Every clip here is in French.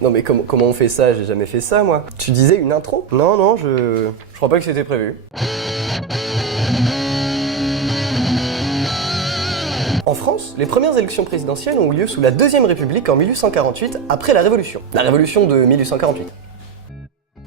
Non mais comment on fait ça? J'ai jamais fait ça moi. Tu disais une intro? Non, je crois pas que c'était prévu. En France, les premières élections présidentielles ont eu lieu sous la Deuxième République en 1848, après la Révolution. La Révolution de 1848.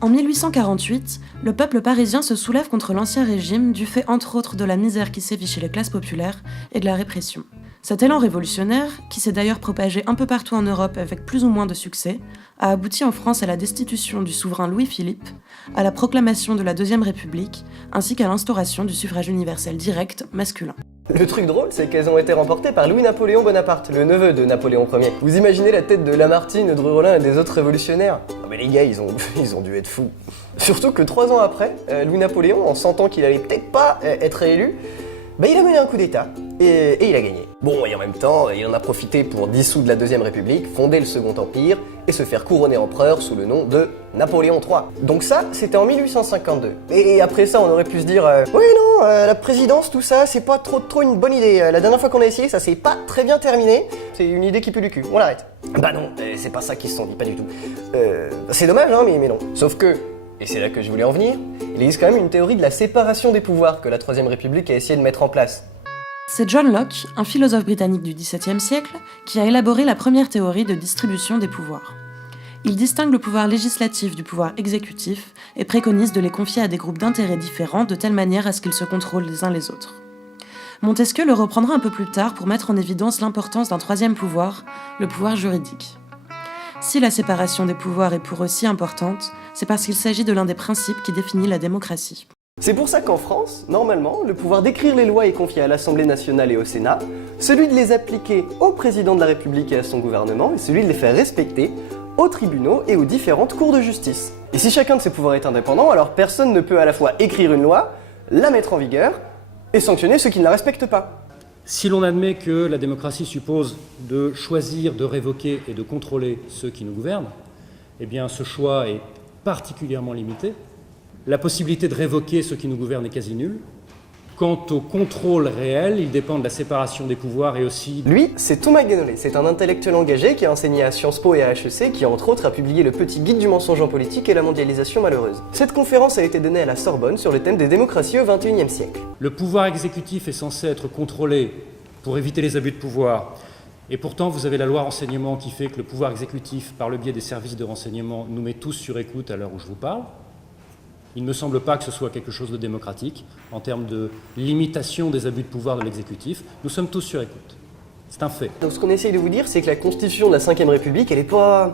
En 1848, le peuple parisien se soulève contre l'Ancien Régime du fait entre autres de la misère qui sévit chez les classes populaires et de la répression. Cet élan révolutionnaire, qui s'est d'ailleurs propagé un peu partout en Europe avec plus ou moins de succès, a abouti en France à la destitution du souverain Louis-Philippe, à la proclamation de la Deuxième République, ainsi qu'à l'instauration du suffrage universel direct masculin. Le truc drôle, c'est qu'elles ont été remportées par Louis-Napoléon Bonaparte, le neveu de Napoléon Ier. Vous imaginez la tête de Lamartine, de Rollin et des autres révolutionnaires? Oh mais les gars, ils ont dû être fous. Surtout que 3 ans après, Louis-Napoléon, en sentant qu'il allait peut-être pas être réélu, il a mené un coup d'état et il a gagné. Bon, et en même temps, il en a profité pour dissoudre la Deuxième République, fonder le Second Empire et se faire couronner empereur sous le nom de Napoléon III. Donc ça, c'était en 1852. Et après ça, on aurait pu se dire oui, non, la présidence, tout ça, c'est pas trop une bonne idée. La dernière fois qu'on a essayé, ça s'est pas très bien terminé. C'est une idée qui pue du cul, on l'arrête. Bah non, c'est pas ça qu'ils se sont dit, pas du tout. C'est dommage, hein, mais non. Sauf que, et c'est là que je voulais en venir, il existe quand même une théorie de la séparation des pouvoirs que la Troisième République a essayé de mettre en place. C'est John Locke, un philosophe britannique du XVIIe siècle, qui a élaboré la première théorie de distribution des pouvoirs. Il distingue le pouvoir législatif du pouvoir exécutif et préconise de les confier à des groupes d'intérêts différents de telle manière à ce qu'ils se contrôlent les uns les autres. Montesquieu le reprendra un peu plus tard pour mettre en évidence l'importance d'un troisième pouvoir, le pouvoir juridique. Si la séparation des pouvoirs est pour eux si importante, c'est parce qu'il s'agit de l'un des principes qui définit la démocratie. C'est pour ça qu'en France, normalement, le pouvoir d'écrire les lois est confié à l'Assemblée nationale et au Sénat, celui de les appliquer au président de la République et à son gouvernement, et celui de les faire respecter aux tribunaux et aux différentes cours de justice. Et si chacun de ces pouvoirs est indépendant, alors personne ne peut à la fois écrire une loi, la mettre en vigueur, et sanctionner ceux qui ne la respectent pas. Si l'on admet que la démocratie suppose de choisir, de révoquer et de contrôler ceux qui nous gouvernent, eh bien ce choix est particulièrement limité. La possibilité de révoquer ceux qui nous gouvernent est quasi nulle. Quant au contrôle réel, il dépend de la séparation des pouvoirs et aussi... Lui, c'est Thomas Guénolé. C'est un intellectuel engagé qui a enseigné à Sciences Po et à HEC, qui entre autres a publié le petit guide du mensonge en politique et la mondialisation malheureuse. Cette conférence a été donnée à la Sorbonne sur le thème des démocraties au XXIe siècle. Le pouvoir exécutif est censé être contrôlé pour éviter les abus de pouvoir. Et pourtant, vous avez la loi renseignement qui fait que le pouvoir exécutif, par le biais des services de renseignement, nous met tous sur écoute à l'heure où je vous parle. Il ne me semble pas que ce soit quelque chose de démocratique en termes de limitation des abus de pouvoir de l'exécutif. Nous sommes tous sur écoute. C'est un fait. Donc ce qu'on essaye de vous dire, c'est que la constitution de la Ve République, elle est pas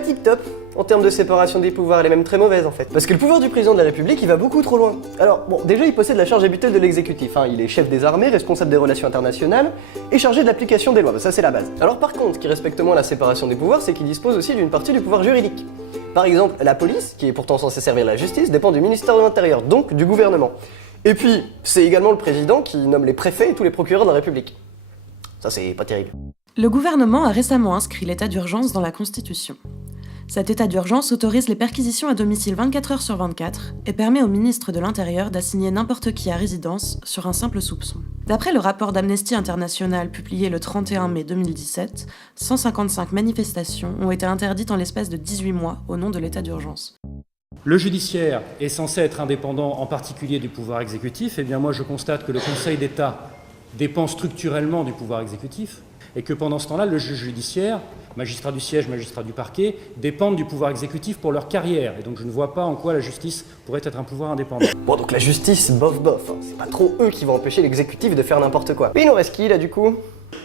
tip-top en termes de séparation des pouvoirs, elle est même très mauvaise en fait. Parce que le pouvoir du président de la République, il va beaucoup trop loin. Alors bon, déjà il possède la charge habituelle de l'exécutif, il est chef des armées, responsable des relations internationales et chargé de l'application des lois, ça c'est la base. Alors par contre, ce qui respecte moins la séparation des pouvoirs, c'est qu'il dispose aussi d'une partie du pouvoir juridique. Par exemple, la police, qui est pourtant censée servir la justice, dépend du ministère de l'Intérieur, donc du gouvernement. Et puis, c'est également le président qui nomme les préfets et tous les procureurs de la République. Ça, c'est pas terrible. Le gouvernement a récemment inscrit l'état d'urgence dans la Constitution. Cet état d'urgence autorise les perquisitions à domicile 24 heures sur 24 et permet au ministre de l'Intérieur d'assigner n'importe qui à résidence sur un simple soupçon. D'après le rapport d'Amnesty International publié le 31 mai 2017, 155 manifestations ont été interdites en l'espace de 18 mois au nom de l'état d'urgence. Le judiciaire est censé être indépendant, en particulier du pouvoir exécutif. Eh bien moi je constate que le Conseil d'État dépend structurellement du pouvoir exécutif et que pendant ce temps-là, le juge judiciaire, magistrat du siège, magistrat du parquet, dépendent du pouvoir exécutif pour leur carrière. Et donc je ne vois pas en quoi la justice pourrait être un pouvoir indépendant. Bon, donc la justice, bof, c'est pas trop eux qui vont empêcher l'exécutif de faire n'importe quoi. Mais il nous reste qui là du coup ?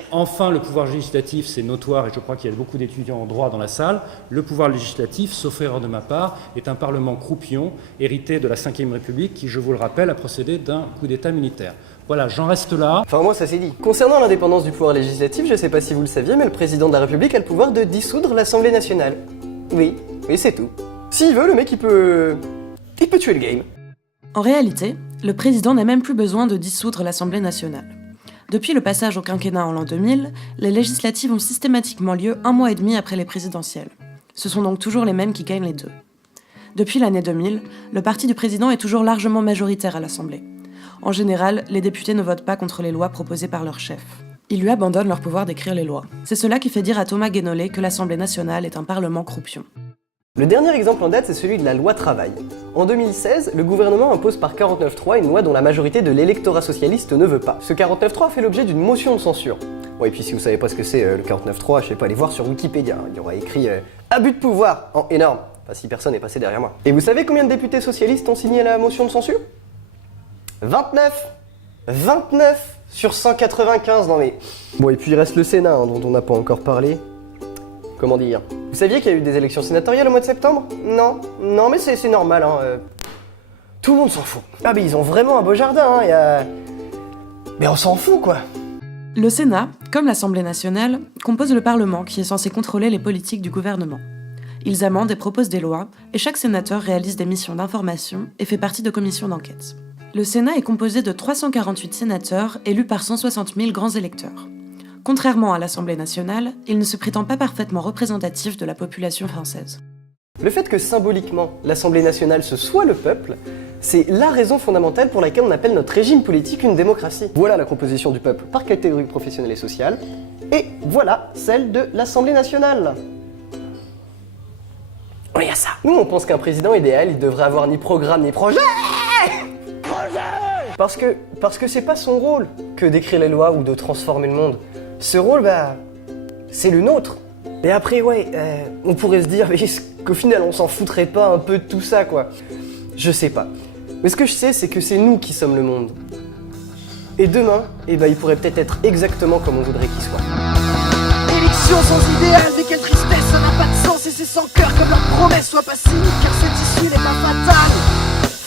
Enfin, le pouvoir législatif, c'est notoire et je crois qu'il y a beaucoup d'étudiants en droit dans la salle. Le pouvoir législatif, sauf erreur de ma part, est un parlement croupion, hérité de la Ve République, qui, je vous le rappelle, a procédé d'un coup d'État militaire. Voilà, j'en reste là. Enfin, moi, ça c'est dit. Concernant l'indépendance du pouvoir législatif, je sais pas si vous le saviez, mais le président de la République a le pouvoir de dissoudre l'Assemblée nationale. Oui, c'est tout. S'il veut, le mec, il peut tuer le game. En réalité, le président n'a même plus besoin de dissoudre l'Assemblée nationale. Depuis le passage au quinquennat en l'an 2000, les législatives ont systématiquement lieu 1 mois et demi après les présidentielles. Ce sont donc toujours les mêmes qui gagnent les deux. Depuis l'année 2000, le parti du président est toujours largement majoritaire à l'Assemblée. En général, les députés ne votent pas contre les lois proposées par leur chef. Ils lui abandonnent leur pouvoir d'écrire les lois. C'est cela qui fait dire à Thomas Guénolé que l'Assemblée nationale est un parlement croupion. Le dernier exemple en date, c'est celui de la loi travail. En 2016, le gouvernement impose par 49.3 une loi dont la majorité de l'électorat socialiste ne veut pas. Ce 49.3 fait l'objet d'une motion de censure. Bon, et puis si vous savez pas ce que c'est le 49.3, je sais pas, allez voir sur Wikipédia. Il y aura écrit abus de pouvoir en énorme. Enfin, si personne n'est passé derrière moi. Et vous savez combien de députés socialistes ont signé la motion de censure ? 29 sur 195, non mais... Bon, et puis il reste le Sénat, hein, dont on n'a pas encore parlé. Comment dire ? Vous saviez qu'il y a eu des élections sénatoriales au mois de septembre ? Non, mais c'est normal, hein. Tout le monde s'en fout. Ah mais ils ont vraiment un beau jardin, hein, Mais on s'en fout, quoi. Le Sénat, comme l'Assemblée nationale, compose le Parlement qui est censé contrôler les politiques du gouvernement. Ils amendent et proposent des lois, et chaque sénateur réalise des missions d'information et fait partie de commissions d'enquête. Le Sénat est composé de 348 sénateurs élus par 160 000 grands électeurs. Contrairement à l'Assemblée nationale, il ne se prétend pas parfaitement représentatif de la population française. Le fait que symboliquement, l'Assemblée nationale ce soit le peuple, c'est la raison fondamentale pour laquelle on appelle notre régime politique une démocratie. Voilà la composition du peuple par catégorie professionnelle et sociale, et voilà celle de l'Assemblée nationale. Oui, il y a ça. Nous, on pense qu'un président idéal, il devrait avoir ni programme ni projet. Parce que c'est pas son rôle que d'écrire les lois ou de transformer le monde. Ce rôle, c'est le nôtre. Et après, on pourrait se dire, mais est-ce qu'au final, on s'en foutrait pas un peu de tout ça, quoi ? Je sais pas. Mais ce que je sais, c'est que c'est nous qui sommes le monde. Et demain, il pourrait peut-être être exactement comme on voudrait qu'il soit. Élection sans idéal, mais quelle tristesse, ça n'a pas de sens et c'est sans cœur comme leur promesse soit pas cynique, car cette issue n'est pas fatale.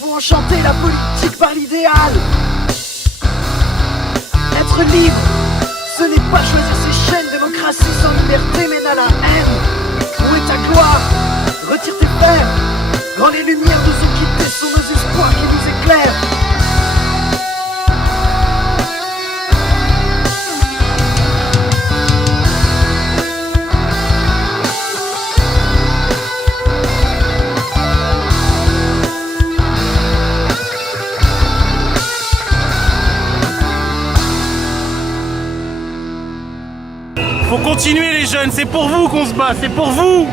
Faut enchanter la politique par l'idéal. Être libre, ce n'est pas choisir ses chaînes. Démocratie sans liberté mène à la haine. Où est ta gloire? Retire tes frères. Quand les lumières nous ont quittés, sont nos espoirs qui nous éclairent. Faut continuer les jeunes, c'est pour vous qu'on se bat, c'est pour vous!